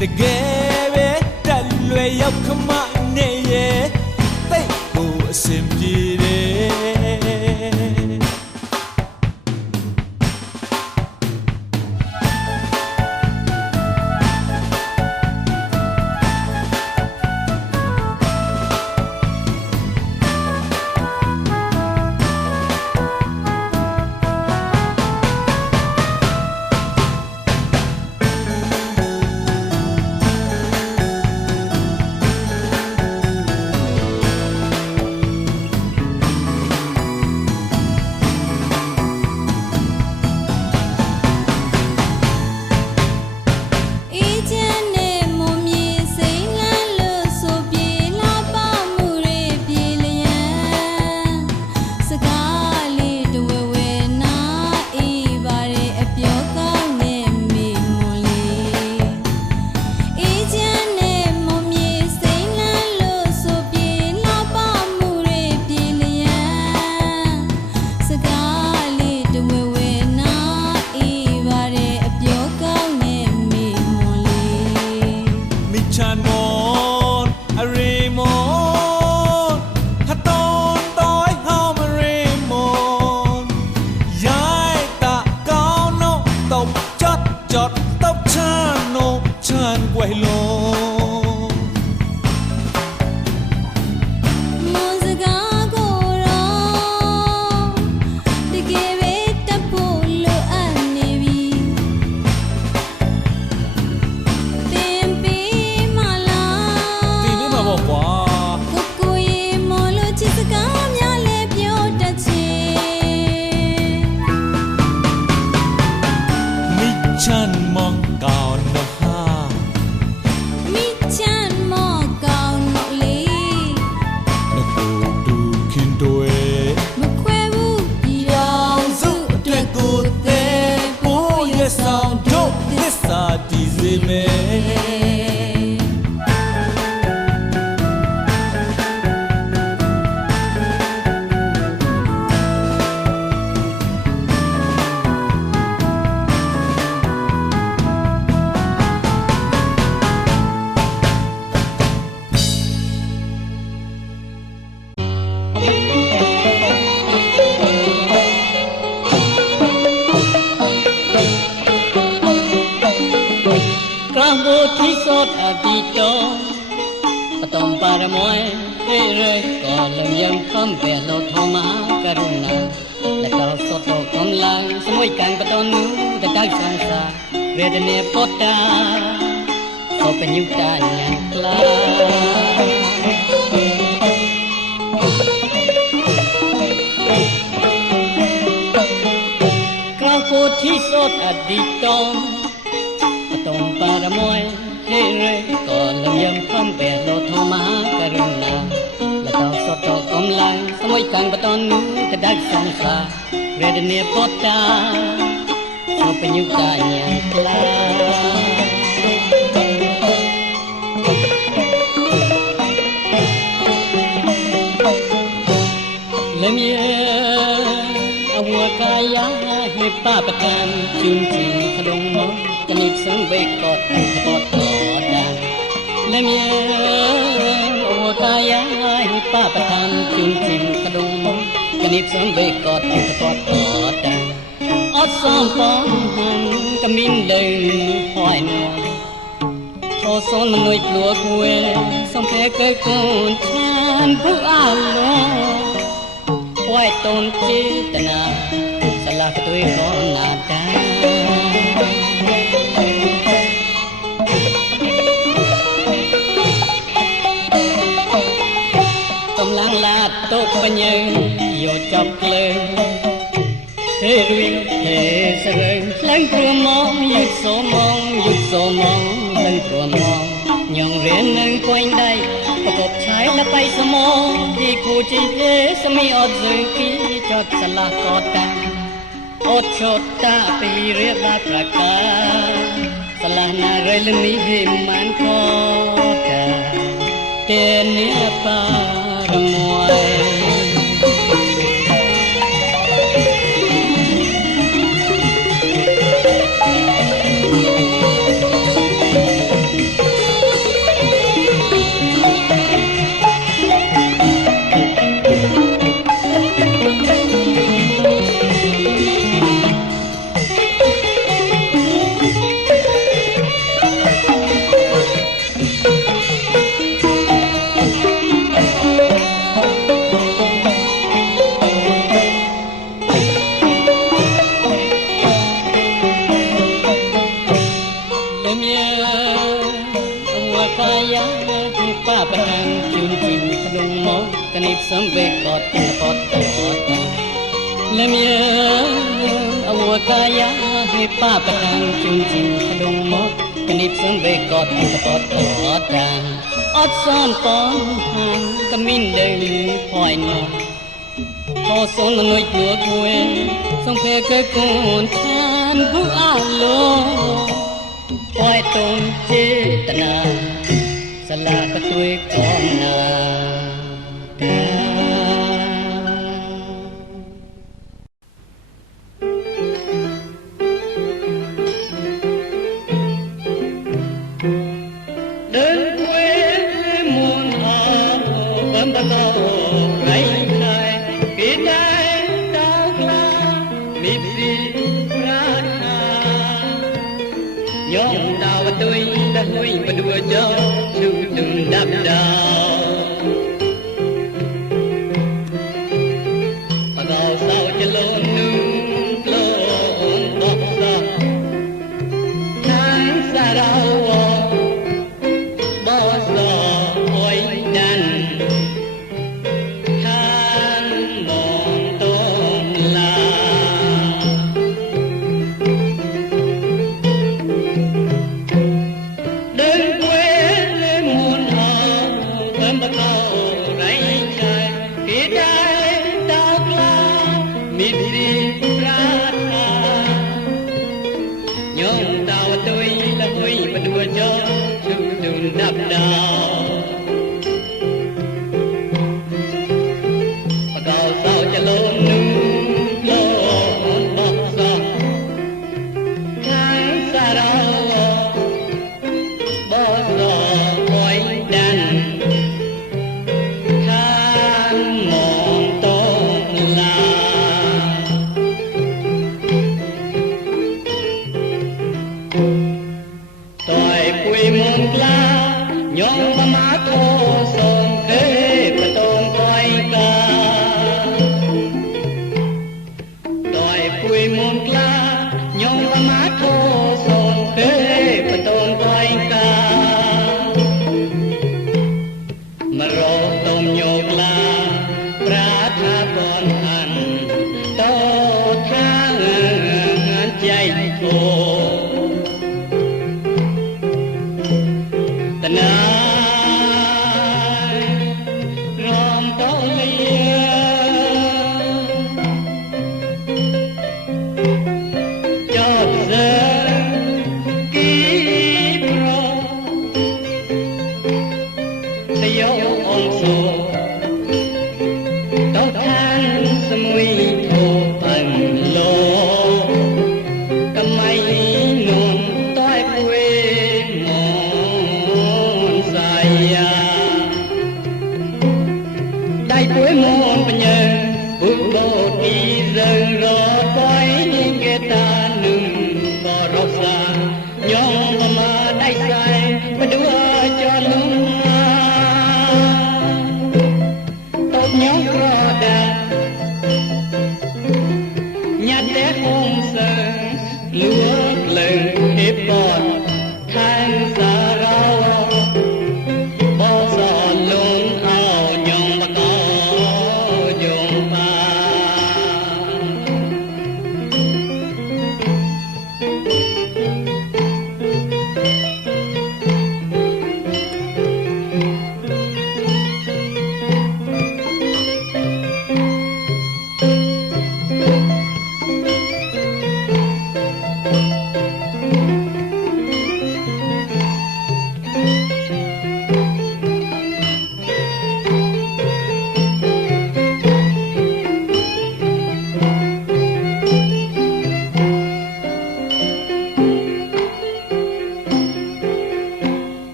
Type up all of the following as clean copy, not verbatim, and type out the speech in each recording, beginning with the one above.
တကယ်ပဲတက်လွယ်ရောက်ခမနေရဲ့တိတ်ကိုအစင်ပြေတယ် Lâm yêu Ua kaya Thì pa bang Chun chim Kadung mo Kanip sam ve kot Pot tot Lâm yêu Ua kaya Thì pa bang Chun chim Kadung mo Kanip sam ve kot Pot tot Ot son ton Kamin đầy Hoài nọ Họ son mà nuôi cửa quên Xong phê cái con than Vũ á lô Hoài tôn chế tà nà Sa la ka tuôi con nà Đến quê muôn hà Vẫn ta tao rảy khai Khi trái đau la Mịp đi ra Nhóm đào và tôi đã hôi và đùa cho Chú từng đạp đào Và gào sao cho lộn nung lộn bọc ra Tháng xa đau bỏ gió ôi đàn Tháng mòn tôm là Đến quê lên muôn hò Thơm bắt đầu rảy trời Khi trái đau la Mịt đi ra thà Nhóm tao và tôi là hôi và đùa cho Chú đừng đạp đào Và gào sao cho lộn nung lộn bọc gió Tháng xa đau bỏ gió ôi đàn Tháng mòn tôm là Tội quỳ môn la Nhóm ba má thô son khế và tôn quay ca Tội quỳ môn la Nhóm ba má thô son khế và tôn quay ca Mà rô tôm nhột la Pra tha con ăn Tô tha chạy thô Tần ai Ròm tố lia Chót giờ Kịp rô Sẽ dấu ôn sổ Tao than Sa mùi thô ẩn lô Cầm mây nôn Tôi quê môn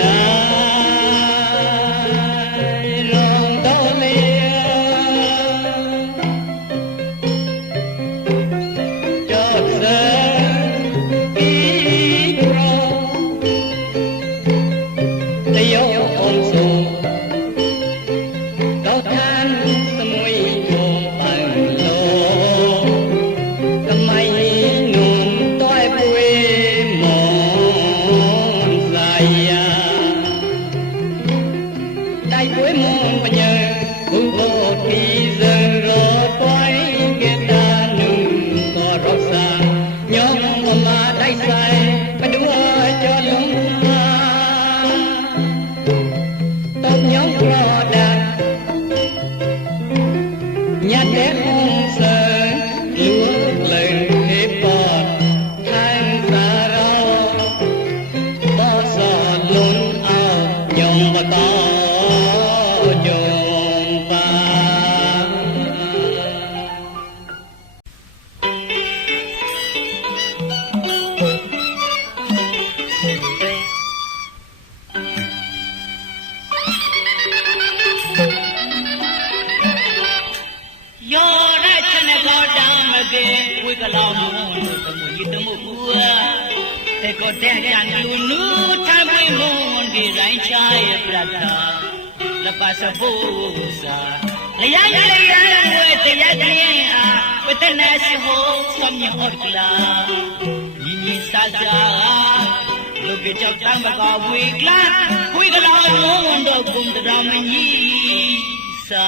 နာရောင်တော်လေကြောက်စံပြီးရောတယောက်အောင်ဆုံးတော့ထမ်းစမွေကိုပန်းလို့ကမိုင်းနုံတွိုက်ပွေမောင်စာယာတိုက်ပွေမွန်ပညာဘုဘတီဇရောပွိုင်းကတာနုတော်ရောစာညောင်းမမတိုက်ဆိုင်ဘဒူအကျော်လုံးတော့ညောင်းကြော်တာညတဲ့အောင်စံလူလေဟေပေါ်ထိုင်စာရောဘောစောလုံးအောင်ညောင်းမတော်ကြုံပါ Yora chane ko dam ge we ka law mu to mu yi to mu ku te ko te chan lu nu tha pui mu di rai cha ye prata la pa sa bu sa la ya we te ya tin a we te na si ho som ni hot kla yi ni sa sa lo ge chak tam ka we ka law mu do kum da ma ni sa